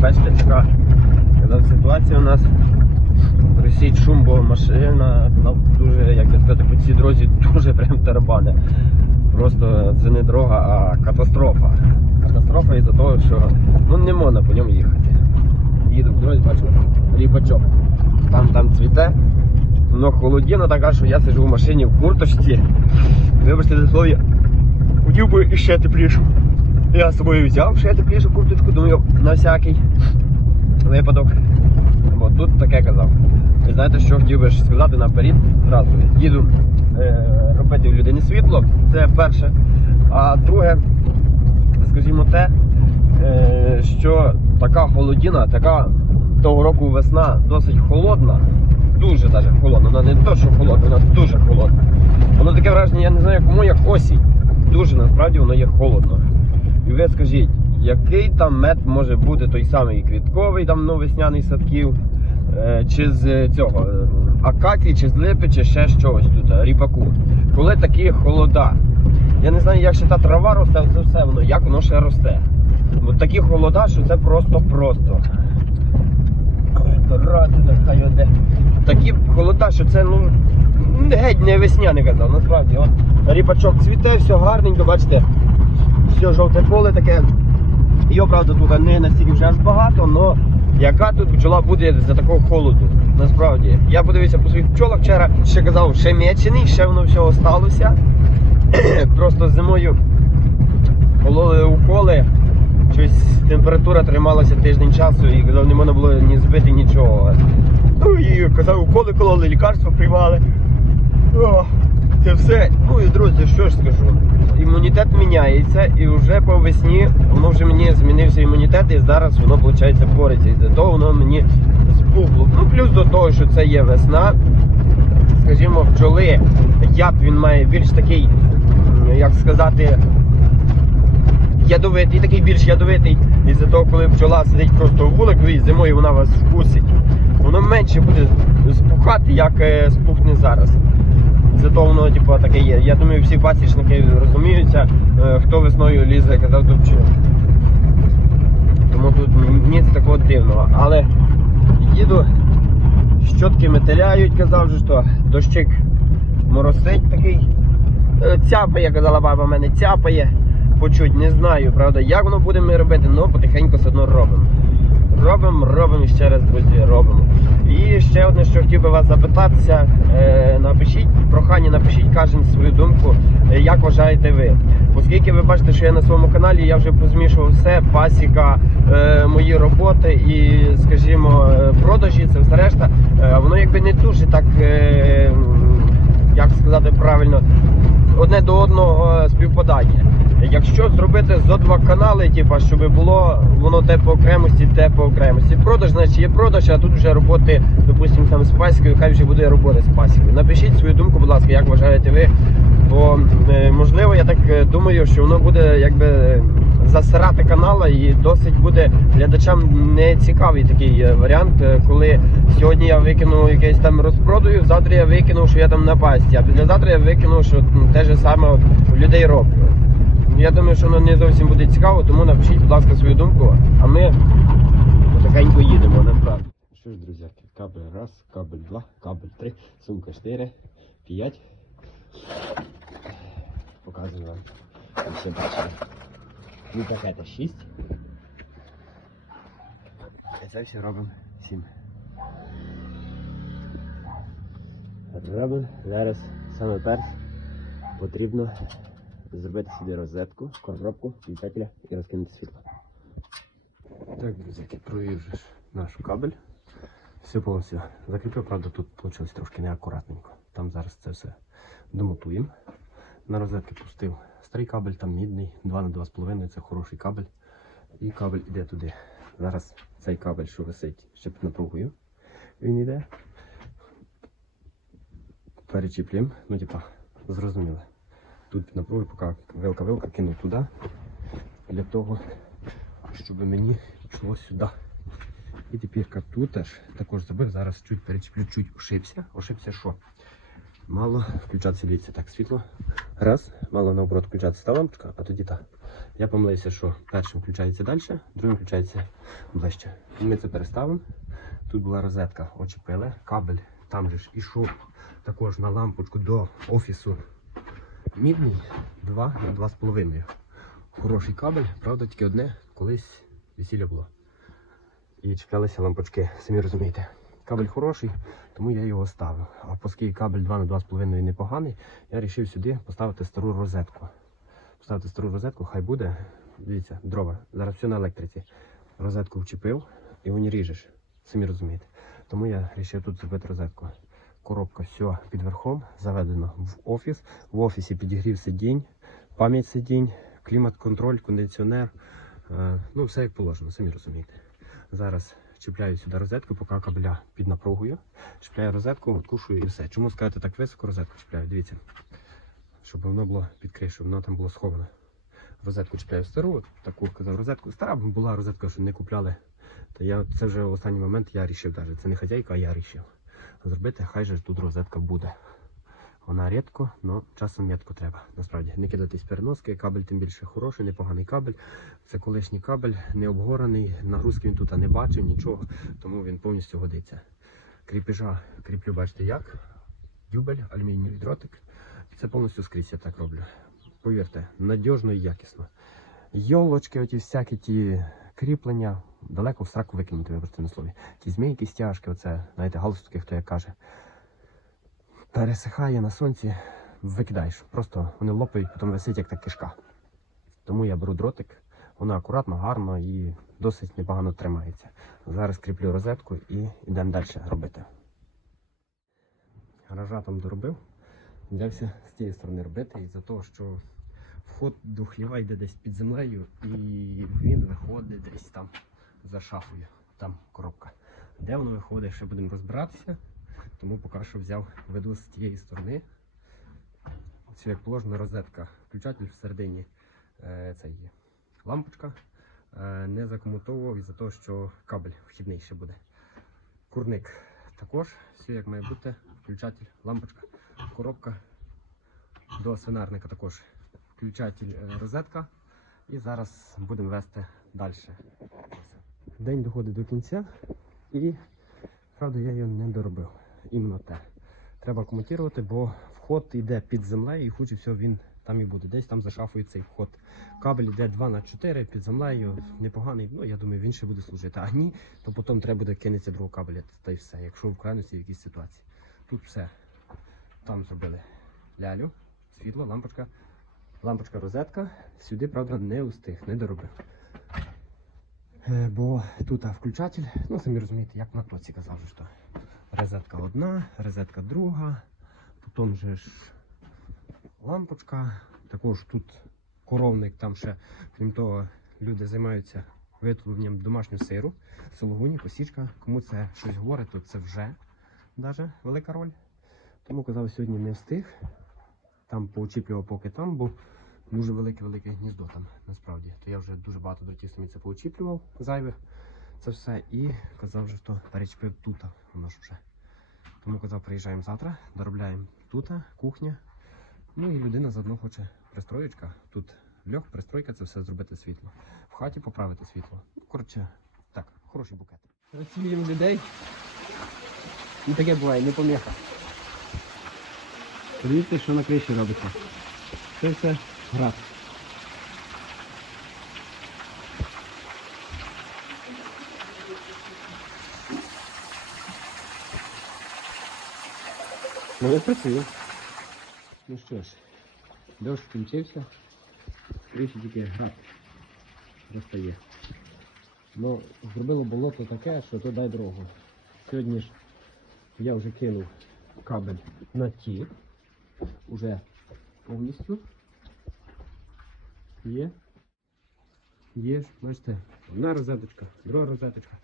бачите, така ситуація у нас. Присіть шум, бо машина дуже, як я сказати, по цій дорозі дуже прям тарабане. Просто це не дорога, а катастрофа. Катастрофа із-за того, що ну, не можна по ньому їхати. Їду в дорозі, бачу, ріпачок. Там там цвіте. Ну, холодіна така, що я сиджу в машині в курточці. Вибачте за слово, хотів би іще теплішу. Я з собою взяв ще теплішу курточку, думаю, на всякий випадок. Бо тут таке казав. Ви знаєте, що хотів би сказати наперед? Зразу їду е, робити в людині світло. Це перше. А друге, скажімо те, е, що така холодіна, така того року весна досить холодна, дуже навіть холодна. Вона не то, що холодна, вона дуже холодна. Воно таке враження, я не знаю кому, як осінь. Дуже насправді воно є холодно. І ви скажіть, який там мед може бути той самий квітковий, там ну, весняний садків, е, чи з цього е, акації, чи з липи, чи ще з чогось тут, е, ріпаку. Коли такі холода. Я не знаю, як ще та трава росте, це все воно, як воно ще росте. Бо такі холода, що це просто-просто. Такі холода, що це ну геть не весняний казав, насправді. От ріпачок цвіте, все гарненько, бачите, все жовте поле таке. Його, правда, тут не настільки вже аж багато, але яка тут бджола буде за такого холоду? Насправді. Я подивився по своїх пчолах вчора, ще казав, ще м'ячений, ще воно все осталося. Просто зимою кололи уколи, щось температура трималася тиждень часу і казав, не можна було ні збити нічого. Ну і казав, уколи кололи, лікарства приймали. О, це все. Ну і друзі, що ж скажу? Імунітет міняється, і вже по весні воно вже мені змінився імунітет, і зараз воно, виходить, бореться. І за того воно мені спухло. Ну, плюс до того, що це є весна. Скажімо, бджоли, яд він має більш такий, як сказати, ядовитий, такий більш ядовитий. І за того, коли бджола сидить просто в вулику і зимою вона вас вкусить, воно менше буде спухати, як е, спухне зараз. Воно типу, таке є. Я думаю, всі пасічники розуміються, е, хто весною лізе, казав до пчел. Тому тут ніц такого дивного. Але їду, щотки метеляють, казав, що дощик моросить такий. Е, Цяпає, казала баба, мене цяпає. Почуть, не знаю, правда, як воно буде ми робити, але потихеньку все одно робимо. Робимо, робимо і ще раз, друзі, робимо. І ще одне, що хотів би вас запитатися, е, напишіть, прохання, напишіть кожен свою думку, е, як вважаєте ви. Оскільки ви бачите, що я на своєму каналі я вже позмішував все, пасіка, е, мої роботи і, скажімо, продажі, це все решта, воно якби не дуже так, як сказати правильно, одне до одного співпадає. Якщо зробити зо два канали, типа, щоб було воно те по окремості, те по окремості. Продаж, значить є продаж, а тут вже роботи, допустимо, там з пасікою, хай вже буде робота з пасікою. Напишіть свою думку, будь ласка, як вважаєте ви. Бо е, можливо, я так е, думаю, що воно буде якби засирати канала і досить буде глядачам не цікавий такий е, варіант, е, коли сьогодні я викину якесь там розпродаю, завтра я викину, що я там на пасті, а післязавтра я викину, що те ж саме от людей роблю. Я думаю, що воно не зовсім буде цікаво, тому напишіть, будь ласка, свою думку, а ми потихеньку їдемо, насправді. Що ж, друзяки, кабель раз, кабель два, кабель три, сумка чотири, п'ять. Показую вам. Все бачили. Дві пакети шість. І це все робимо сім. Робимо зараз саме перш потрібно зробити собі розетку, коробку, півтателя і розкинути світло. Так, друзяки, провів наш кабель. Все повністю закріпив, правда, тут вийшло трошки неакуратненько. Там зараз це все домотуємо. На розетки пустив старий кабель, там мідний, 2 на 2,5 це хороший кабель. І кабель іде туди. Зараз цей кабель, що висить, ще під напругою. Він йде. Перечіплюємо, ну типа, зрозуміло. Тут під напругою, поки вилка-вилка кинув туди. Для того, щоб мені йшло сюди. І тепер тут теж також забив, зараз чуть перечіплю, чуть ошибся. Ошибся що? Мало включатися дивіться так світло. Раз, мало наоборот включатися та лампочка, а тоді так. Я помилився, що першим включається далі, другим включається ближче. Ми це переставимо. Тут була розетка, очепили, кабель там же ж ішов також на лампочку до офісу. Мідний 2 на 2,5. Хороший кабель, правда, тільки одне, колись весілля було. І чіплялися лампочки, самі розумієте. Кабель хороший, тому я його ставив. А оскільки кабель 2 на 2,5 непоганий, я вирішив сюди поставити стару розетку. Поставити стару розетку, хай буде. Дивіться, дрова. Зараз все на електриці. Розетку вчепив і не ріжеш. Самі розумієте. Тому я вирішив тут зробити розетку. Коробка все під верхом заведено в офіс. В офісі підігрів сидінь, пам'ять сидінь, клімат-контроль, кондиціонер. Е, ну, все як положено, самі розумієте. Зараз чіпляю сюди розетку, поки кабеля під напругою. Чіпляю розетку, откушую і все. Чому сказати так високо розетку чіпляю? Дивіться. Щоб воно було під кришею, воно там було сховано. Розетку чіпляю стару, таку казав розетку. Стара була розетка, що не купляли. Та я це вже останній момент я рішив. Це не хазяйка, а я рішив. Зробити, хай же тут розетка буде. Вона рідко, але часом метко треба. Насправді не кидатись переноски, кабель тим більше хороший, непоганий кабель. Це колишній кабель, не обгораний, нагрузки він тут не бачив, нічого, тому він повністю годиться. Кріпежа кріплю, бачите як? Дюбель, алюмінієвий дротик. Це повністю скрізь я так роблю. Повірте, надіжно і якісно. Йолочки, оті всякі ті кріплення, далеко в сраку викинути, вибачте на слові. Ті змійки, стяжки, оце, знаєте, галстуки, хто як каже. Пересихає на сонці, викидаєш. Просто вони лопають, потім висить як та кишка. Тому я беру дротик, воно акуратно, гарно і досить непогано тримається. Зараз кріплю розетку і йдемо далі робити. Гаража там доробив. Взявся з тієї сторони робити, із-за того, що вход до хліва йде десь під землею, і він виходить десь там за шафою. Там коробка. Де воно виходить, ще будемо розбиратися. Тому поки що взяв, веду з тієї сторони. Це як положена розетка. Включатель всередині е, це є. Лампочка. Е, не закомутовував із-за того, що кабель вхідний ще буде. Курник також, все як має бути. Включатель, лампочка, коробка. До свинарника також включатель е, розетка. І зараз будемо вести далі. День доходить до кінця і правда я його не доробив. Іменно те. Треба комутувати, бо вход йде під землею і хоче все він там і буде. Десь там за шафою цей вход. Кабель йде 2 на 4 під землею, непоганий. Ну я думаю, він ще буде служити. А ні, то потім треба буде кинеться другого кабеля та й все, якщо в крайності в якійсь ситуації. Тут все. Там зробили лялю, світло, лампочка, лампочка розетка. Сюди, правда, не устиг, не доробив. Е, Бо тут включатель, ну самі розумієте, як на тоці казав, що розетка одна, розетка друга, потім же ж лампочка, також тут коровник, там ще, крім того, люди займаються виготовленням домашнього сиру, сологуні, косічка. Кому це щось говорить, то це вже даже велика роль. Тому казав, сьогодні не встиг. Там поочіплював поки там, бо дуже велике-велике гніздо там насправді. То я вже дуже багато дротів самі це поочіплював зайвих. Це все. І казав, що то перечепив тут. Воно ж вже. Тому казав, приїжджаємо завтра, доробляємо тут, кухня. Ну і людина заодно хоче пристроєчка. Тут льох, пристройка, це все зробити світло. В хаті поправити світло. Ну, коротше, так, хороший букет. Працюємо людей. І таке буває, не поміха. Подивіться, що на криші робиться. Це все град. Ну, я працюю. Ну що ж, дощ скінчився. Криші тільки град розстає. Ну, зробило болото таке, що то дай дорогу. Сьогодні ж я вже кинув кабель на ті. Уже повністю. Є. Є, бачите, одна розеточка, друга розеточка.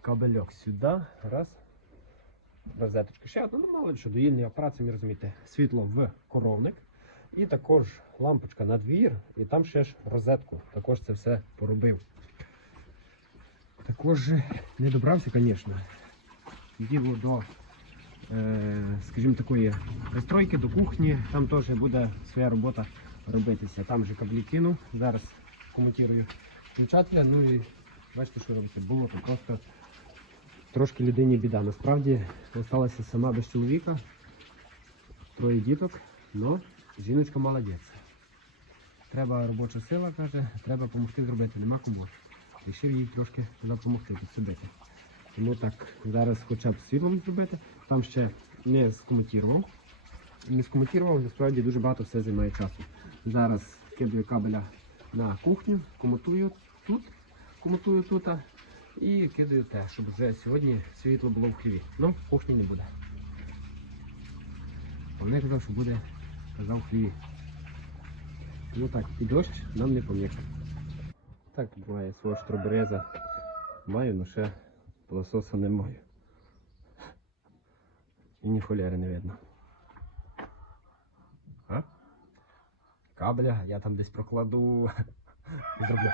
Кабельок сюди. Раз. Розеточка. Ще одна, ну мало що, доїльний апарат, самі розумієте. Світло в коровник. І також лампочка на двір, і там ще ж розетку. Також це все поробив. Також не добрався, звісно. Діло до, е, скажімо, такої пристройки, до кухні. Там теж буде своя робота робитися. Там же каблі кинув. Зараз комутірую включателя. Ну і бачите, що робиться. Болото просто трошки людині біда. Насправді залишилася сама без чоловіка, троє діток, але жіночка молодець. Треба робоча сила, каже, треба допомогти зробити, нема кому. Рішив їй трошки допомогти підсобити. Тому так, зараз хоча б світлом зробити. Там ще не скомутірував. Не скомутірував, насправді дуже багато все займає часу. Зараз кидаю кабеля на кухню, комутую тут, комутую тут і кидаю те, щоб вже сьогодні світло було в хліві. Ну, кухні не буде. Вони казав, що буде, казав в хліві. Ну так, і дощ нам не поміг. Так буває свого штробереза. Маю, але ще пилососа не маю. І ні холєри не видно. А? Кабеля я там десь прокладу і зроблю.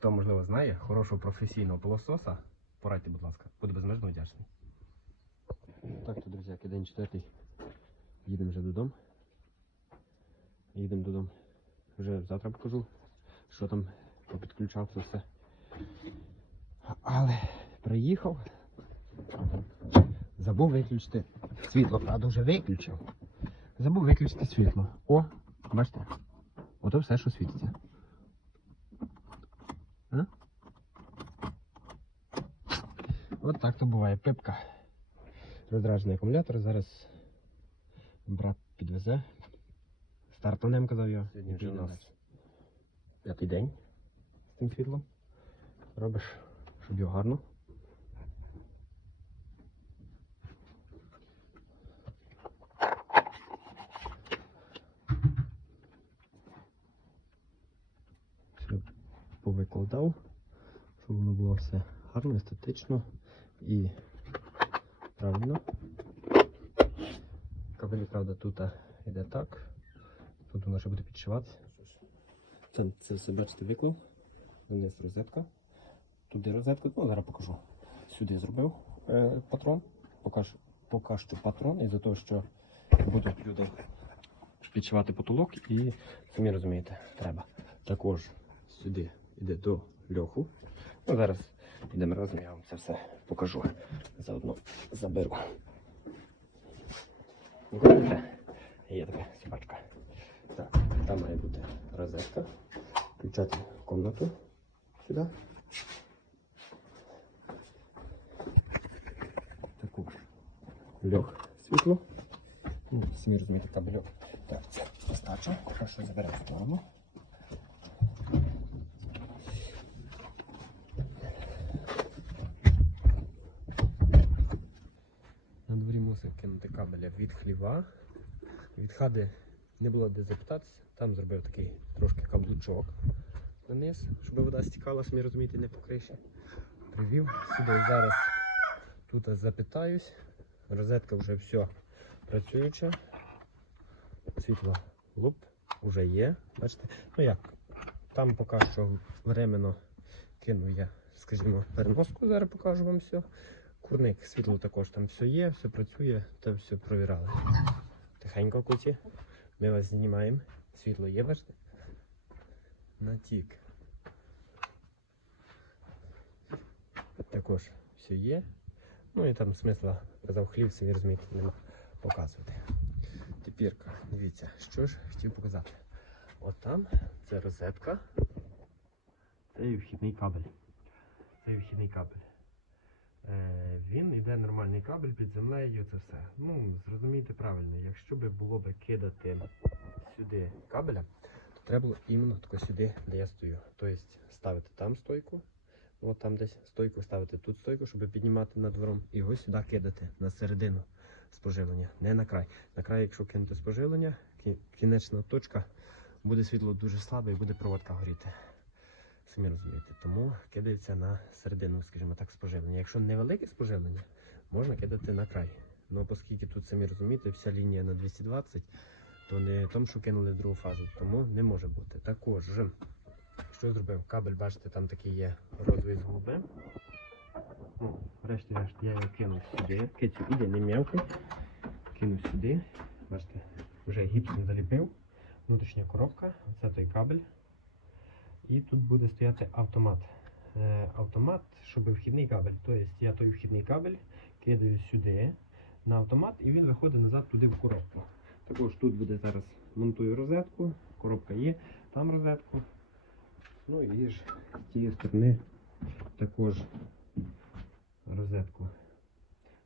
Хто, можливо, знає хорошого професійного пилососа, порадьте, будь ласка, буду безмежно вдячний. Так, то, друзі, день четвертий. Їдемо вже додому. Їдемо додому. Вже завтра покажу, що там попідключав це все. Але приїхав. Забув виключити світло, правда, вже виключив. Забув виключити світло. О, бачите? Ото все, що світиться. От так то буває. Пипка. Роздражений акумулятор. Зараз брат підвезе. Стартанем казав я. Сьогодні вже у нас п'ятий день з тим світлом. Робиш, щоб його гарно. Все повикладав, щоб воно було все гарно, естетично і правильно. Кабелі, правда, тут йде так. Тут воно ще буде підшиватися. Це, це все, бачите, виклав. Вниз розетка. Туди розетка, ну зараз покажу. Сюди зробив е, патрон. Поки що патрон, із-за того, що будуть люди підшивати потолок і самі розумієте, треба. Також сюди йде до льоху. Ну, зараз йдемо разом, я вам це все покажу. Заодно заберу. Є така собачка. Так, там має бути розетка. Включати комнату сюди. Також льох світло. Ну, самі розумієте, кабельок. Так, це остача. Хорошо заберемо в сторону. На дворі мусив кинути кабеля від хліва. Від хади не було де запитатися. Там зробив такий трошки каблучок вниз, щоб вода стікала, самі розумієте, не по криші. Привів сюди зараз тут запитаюсь. Розетка вже все працююча. Світло луп вже є. Бачите? Ну як? Там поки що временно кину я, скажімо, переноску, зараз покажу вам все. Курник, світло також там все є, все працює, та все провірали. Тихенько куті. Ми вас знімаємо. Світло є, бачите? Натік. Також все є. Ну і там смисла, казав хліб, самі розумієте, нема показувати. Тепірка, дивіться, що ж хотів показати. От там це розетка. Це і вхідний кабель. Це і вхідний кабель. Він йде нормальний кабель під землею, це все. Ну, зрозумійте правильно, якщо би було би кидати сюди кабеля, то треба було іменно тако сюди, де я стою. Тобто ставити там стойку, от там десь стойку, ставити тут стойку, щоб піднімати над двором, і його сюди кидати на середину споживлення, не на край. На край, якщо кинути споживлення, кінечна точка буде світло дуже слабе і буде проводка горіти. Самі розумієте, тому кидається на середину, скажімо так, споживлення. Якщо невелике споживлення, можна кидати на край. Ну, оскільки тут самі розумієте, вся лінія на 220, то не тому, що кинули другу фазу, тому не може бути. Також, що зробив? Кабель, бачите, там такий є розовий з голубим. Ну, врешті-решт я його кинув сюди. Кицю іде не м'явкай. Кинув сюди. Бачите, вже гіпсом заліпив. Внутрішня коробка, оце той кабель. І тут буде стояти автомат. Е, Автомат, щоб вхідний кабель. Тобто я той вхідний кабель кидаю сюди на автомат і він виходить назад туди в коробку. Також тут буде зараз монтую розетку, коробка є, там розетку. Ну і ж з тієї сторони також розетку.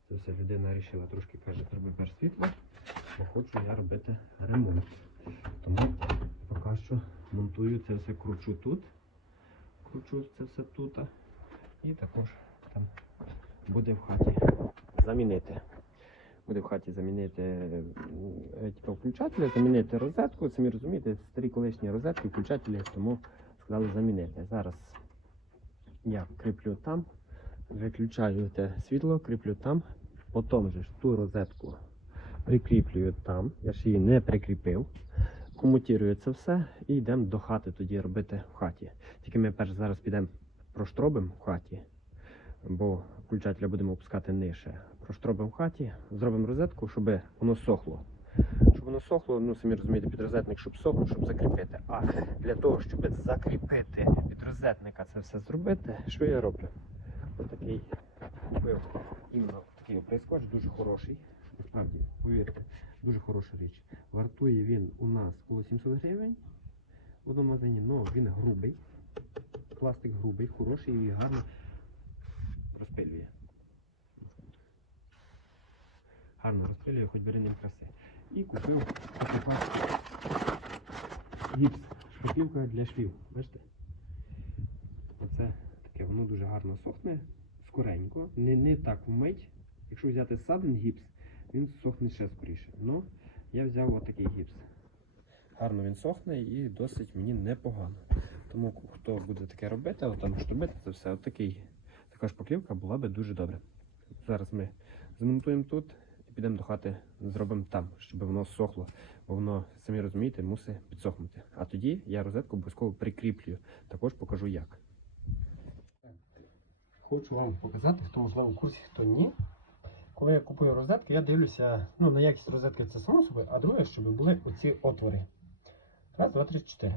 Це все людина вирішила трошки каже, треба перш світло, бо хочу я робити ремонт. Тому що монтую це все, кручу тут. Кручу це все тут. І також там буде в хаті замінити. Буде в хаті замінити е, типу, замінити розетку. Самі розумієте, старі колишні розетки, включателі, тому сказали замінити. Зараз я кріплю там, виключаю те світло, кріплю там, потім же ж ту розетку прикріплюю там. Я ж її не прикріпив. Комутірую це все і йдемо до хати тоді робити в хаті. Тільки ми перш зараз підемо проштробимо в хаті, бо включателя будемо опускати нижче. Проштробимо в хаті, зробимо розетку, щоб воно сохло. Щоб воно сохло, ну самі розумієте, підрозетник, щоб сохло, щоб закріпити. А для того, щоб закріпити підрозетника це все зробити, що я роблю? Ось такий купив іменно такий прискоч, дуже хороший. Насправді, повірте, дуже хороша річ. Вартує він у нас коло 700 гривень в одному магазині, але він грубий. Пластик грубий, хороший і гарно розпилює. Гарно розпилює, хоч бери ним краси. І купив гіпс. Шпаклівка для швів. Бачите? Оце таке, воно дуже гарно сохне, скоренько, не, не так вмить. Якщо взяти саден гіпс, він сохне ще скоріше. Ну, я взяв отакий гіпс. Гарно він сохне і досить мені непогано. Тому хто буде таке робити, там штробити це все, отакий, така шпаклівка була би дуже добре. Зараз ми змонтуємо тут і підемо до хати, зробимо там, щоб воно сохло, бо воно, самі розумієте, мусить підсохнути. А тоді я розетку обов'язково прикріплюю. Також покажу як. Хочу вам показати, хто можливо в курсі, хто ні. Коли я купую розетки, я дивлюся ну, на якість розетки це само собою, а друге, щоб були оці отвори. Раз, два, три, чотири.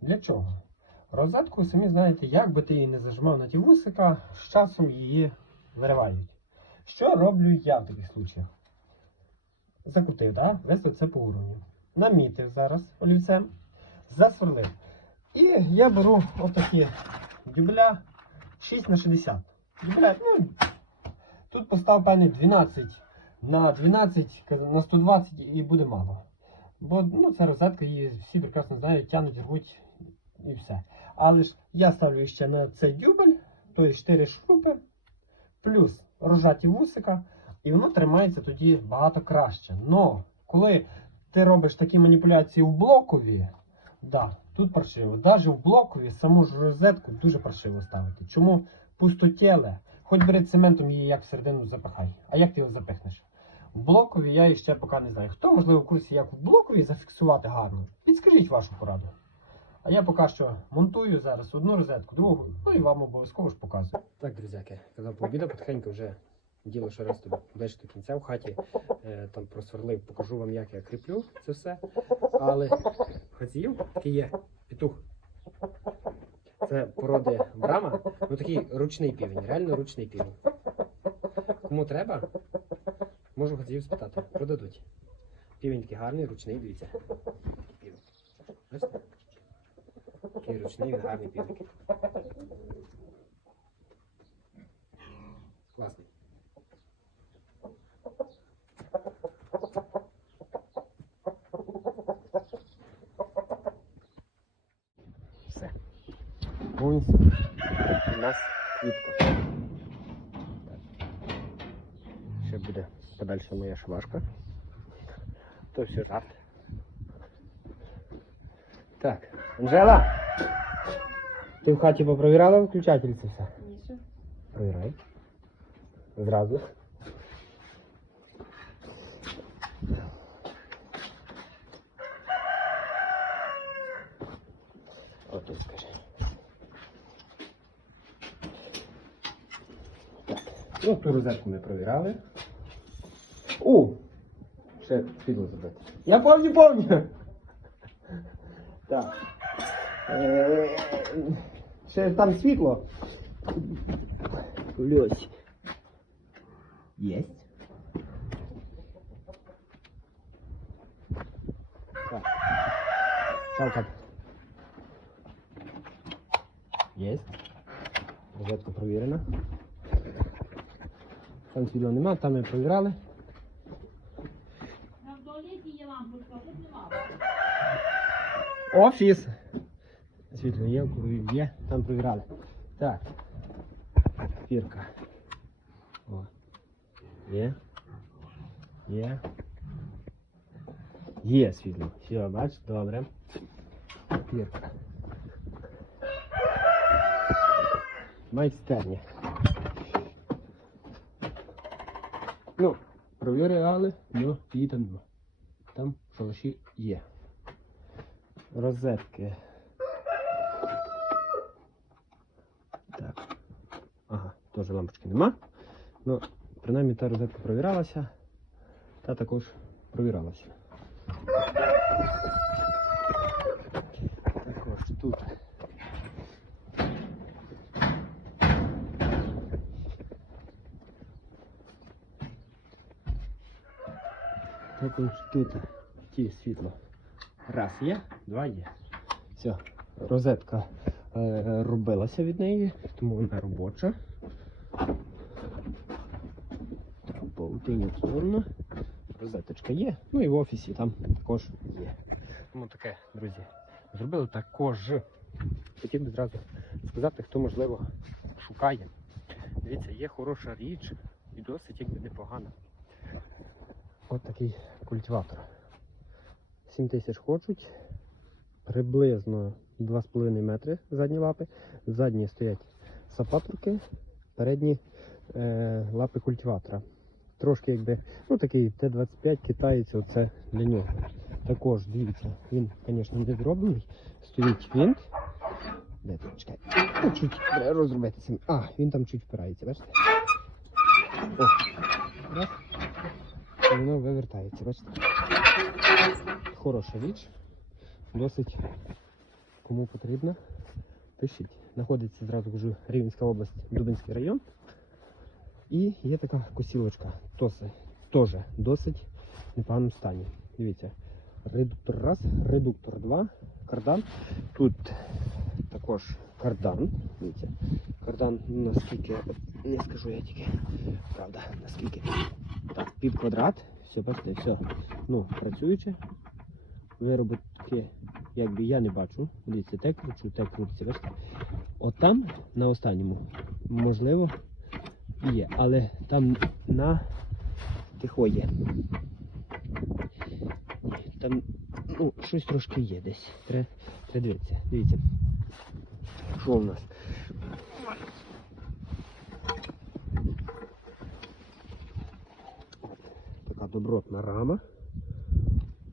Для чого? Розетку, самі знаєте, як би ти її не зажимав на ті вусика, з часом її виривають. Що роблю я в таких случаях? Закрутив, да? виставив це по уровню. Намітив зараз олівцем, засверлив. І я беру отакі дюбля 6 на 60. Дюбля, ну, тут постав певний 12 на 12 на 120 і буде мало. Бо ну, це розетка, її всі прекрасно знають, тянуть, рвуть і все. Але ж я ставлю ще на цей дюбель, тобто 4 шурупи, плюс рожаті вусика, і воно тримається тоді багато краще. Но коли ти робиш такі маніпуляції у блокові, да, тут паршиво. Навіть в блокові саму ж розетку дуже паршиво ставити. Чому пустотіле? Хоч бери цементом її як всередину запихай. А як ти його запихнеш? В блокові я ще поки не знаю. Хто можливо в курсі, як в блокові зафіксувати гарно? Підскажіть вашу пораду. А я поки що монтую зараз одну розетку, другу, ну і вам обов'язково ж показую. Так, друзяки, казав пообідав потихеньку вже діло ще раз тобі ближче до кінця в хаті. Е, там просверлив, покажу вам, як я кріплю це все. Але хотів, такий є петух. Це породи брама, ну такий ручний півень, реально ручний півень. Кому треба, можу хотів спитати, продадуть. Півень такий гарний, ручний, дивіться. Такий півень. Бачите? Такий ручний, він гарний півник. Класний. Все. Повністю у нас квітка. Ще буде подальше моя шважка. То все жарт. Так, Анжела, ти в хаті попровірала виключательці все? Ні, що? Провірай. Зразу. От тут скажи. Так. Розетку ми провірали. У! Ще світло забити. Я помню, помню! Так. Е, Ще там світло. Льось. Єсть. Так. Шалка. Єсть. Розетка провірена. Там світла нема, там ми провірали. Там туалеті є лампочка, тут нема. Офіс. Світло є, курю є, там провірали. Так. Фірка. О. Є. Є. Є світло. Все, бач, добре. Фірка. Майстерня. Ну, провіряли, ну, її там нема. Там шалаші є розетки. Так. Ага, теж лампочки нема. Ну, принаймні та розетка провіралася, та також провіралася. Також тут. Також тут ті світло. Раз є, два є. Все, розетка е, робилася від неї, тому вона робоча. Паутиня сторону. Розеточка є. Ну і в офісі там також є. Тому таке, друзі. Зробили також. Хотів би зразу сказати, хто можливо шукає. Дивіться, є хороша річ і досить якби непогана. От такий культиватор. 7 тисяч хочуть. Приблизно 2,5 метри задні лапи. Задні стоять сапаторки, передні е, лапи культиватора. Трошки якби, ну такий Т-25 китаєць, оце для нього. Також, дивіться, він, звісно, не зроблений. Стоїть винт. Де тут, чуть треба розробити цим. А, він там чуть впирається, бачите? О, раз. І воно вивертається, бачите? Хороша річ. Досить кому потрібно. Пишіть. Знаходиться зразу кажу Рівненська область, Дубинський район. І є така косілочка. Теж досить в непоганому стані. Дивіться. Редуктор раз, редуктор два, кардан. Тут також кардан. Дивіться. Кардан наскільки, не скажу я тільки. Правда, наскільки. Так, під квадрат. Все, бачите, все. Ну, працююче. Виробітки, якби я не бачу. Дивіться, те кручу, те крутиться, бачите. От там, на останньому, можливо, є, але там на тихо є. Там ну, щось трошки є десь. Треба дивитися. Дивіться. Що в нас? Добротна рама.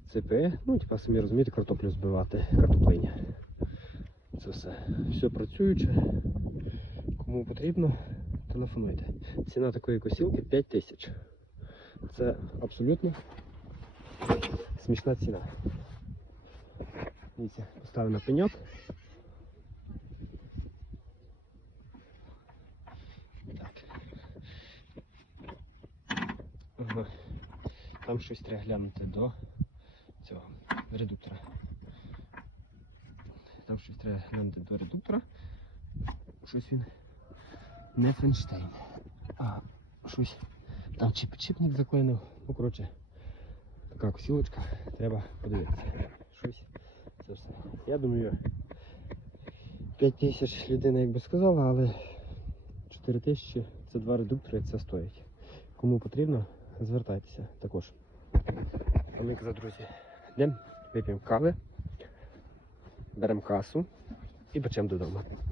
ЦП, ну, типа самі розумієте, картоплю збивати, картоплиня. Це все. Все працююче. Кому потрібно, телефонуйте. Ціна такої косілки 5 тисяч. Це абсолютно смішна ціна. Дивіться, поставив на пеньок. Так. Ага. Там щось треба глянути до цього редуктора. Там щось треба глянути до редуктора. Щось він не Фенштейн. А щось там чіп чіпник заклинив. Ну, коротше, така косілочка, треба подивитися. Щось це все. Я думаю, 5 тисяч людина якби сказала, але 4 тисячі це два редуктори, це стоїть. Кому потрібно, звертайтеся також. А ми друзі, йдемо, вип'ємо кави, беремо касу і печемо додому.